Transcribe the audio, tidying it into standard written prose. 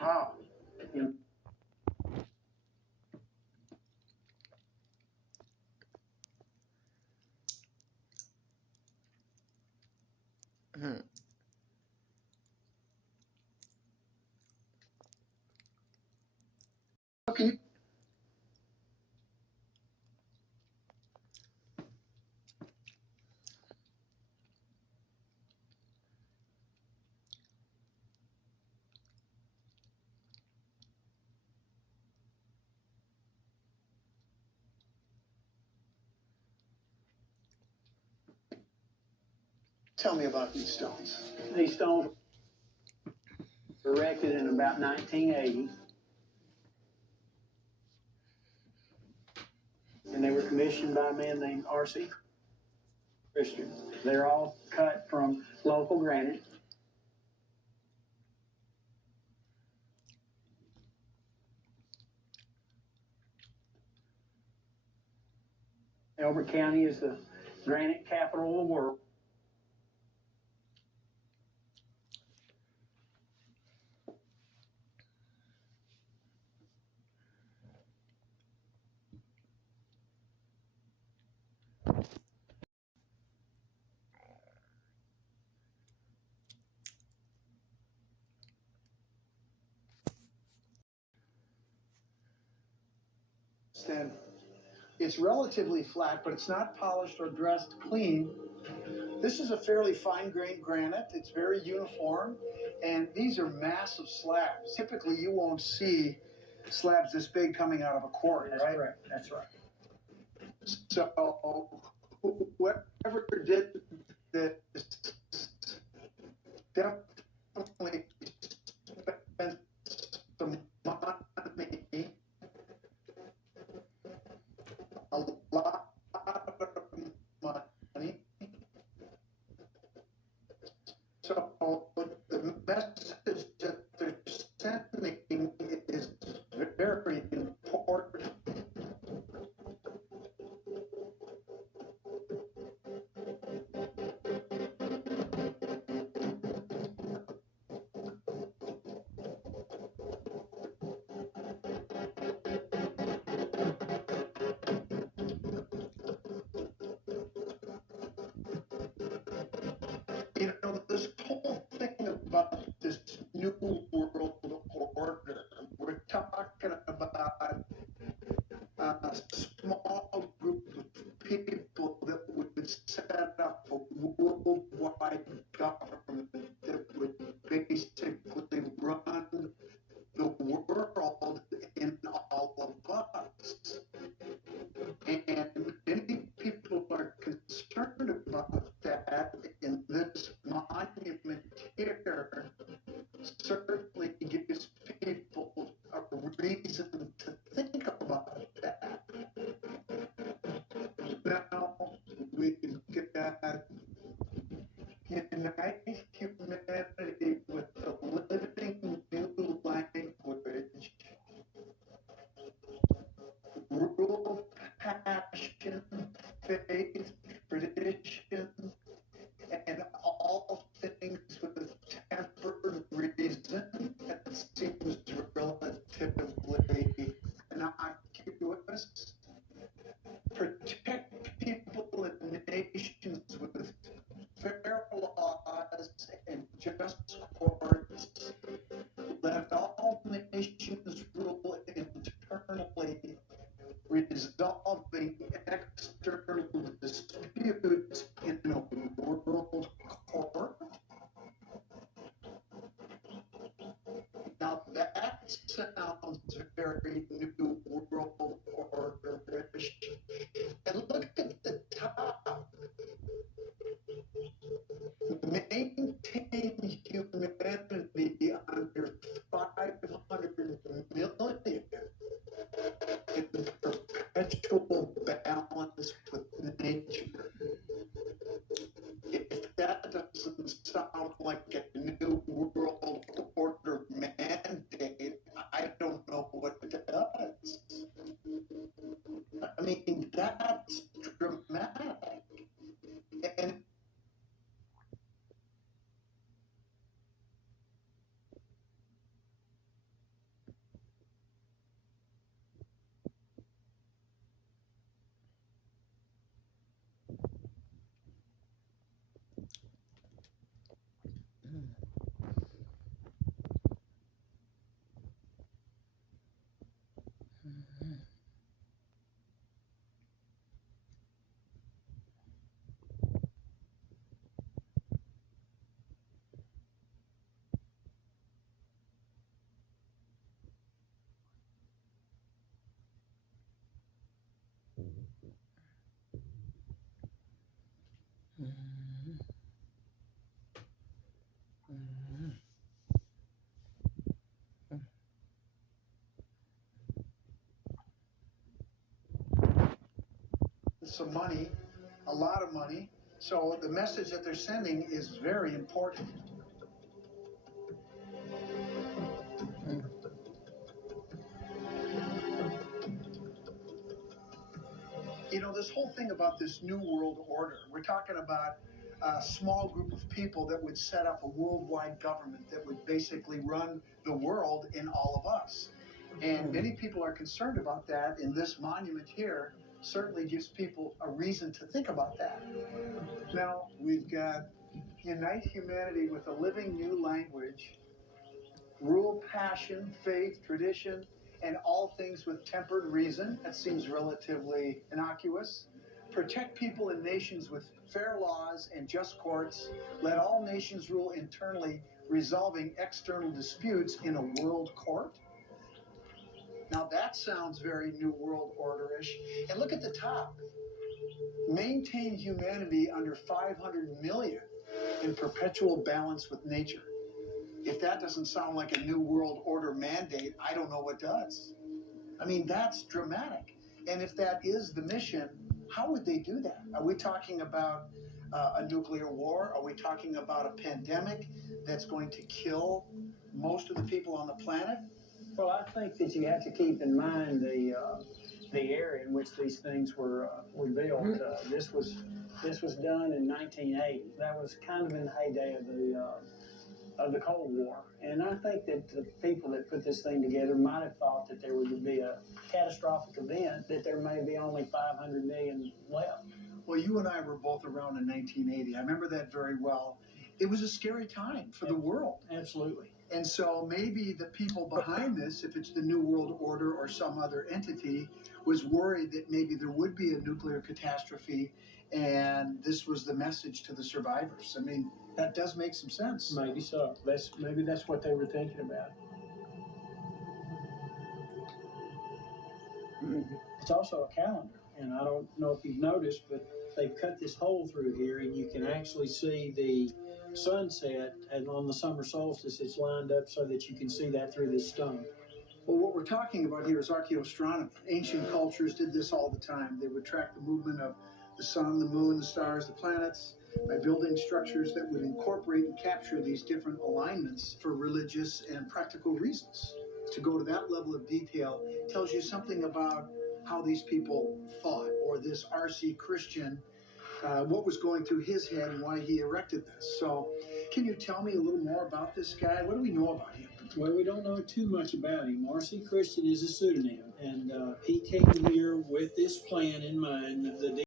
Ah, you Hmm. okay. Tell me about these stones. These stones were erected in about 1980, and they were commissioned by a man named R.C. Christian. They're all cut from local granite. Elbert County is the granite capital of the world. And it's relatively flat, but it's not polished or dressed clean. This is a fairly fine-grained granite. It's very uniform, and these are massive slabs. Typically, you won't see slabs this big coming out of a quarry, right? That's correct. That's right. So, whoever did this definitely spent some money, a lot of money. So the message that they're sending is very important. You know, this whole thing about this new world order, we're talking about a small group of people that would set up a worldwide government that would basically run the world in all of us. And many people are concerned about that, and this monument here certainly gives people a reason to think about that. Now, we've got unite humanity with a living new language, rule of passion, faith, tradition, and all things with tempered reason. That seems relatively innocuous. Protect people and nations with fair laws and just courts. Let all nations rule internally, resolving external disputes in a world court. Now that sounds very new world order-ish. And look at the top. Maintain humanity under 500 million in perpetual balance with nature. If that doesn't sound like a new world order mandate, I don't know what does. I mean, that's dramatic. And some money, a lot of money. So the message that they're sending is very important. You know, this whole thing about this new world order, we're talking about a small group of people that would set up a worldwide government that would basically run the world in all of us. And many people are concerned about that, and this monument here certainly gives people a reason to think about that. Now, we've got unite humanity with a living new language, rule passion, faith, tradition, and all things with tempered reason. That seems relatively innocuous. Protect people and nations with fair laws and just courts. Let all nations rule internally, resolving external disputes in a world court. Now that sounds very New World Order-ish. And look at the top. Maintain humanity under 500 million in perpetual balance with nature. If that doesn't sound like a New World Order mandate, I don't know what does. I mean, that's dramatic. And if that is the mission, how would they do that? Are we talking about a nuclear war? Are we talking about a pandemic that's going to kill most of the people on the planet? Well, I think that you have to keep in mind the area in which these things were built. This was done in 1980. That was kind of in the heyday of the Cold War, and I think that the people that put this thing together might have thought that there would be a catastrophic event, that there may be only 500 million left. Well, you and I were both around in 1980. I remember that very well. It was a scary time for the world. Absolutely. And so maybe the people behind this, if it's the New World Order or some other entity, was worried that maybe there would be a nuclear catastrophe, and this was the message to the survivors. I mean, that does make some sense. Maybe so. Maybe that's what they were thinking about. It's also a calendar, and I don't know if you've noticed, but they've cut this hole through here, and you can actually see the sunset, and on the summer solstice it's lined up so that you can see that through this stone. Well, what we're talking about here is archaeoastronomy. Ancient cultures did this all the time. They would track the movement of the sun, the moon, the stars, the planets, by building structures that would incorporate and capture these different alignments for religious and practical reasons. To go to that level of detail tells you something about how these people thought, or this R.C. Christian, what was going through his head and why he erected this. So can you tell me a little more about this guy? What do we know about him? Well, we don't know too much about him. R.C. Christian is a pseudonym, and he came here with this plan in mind. The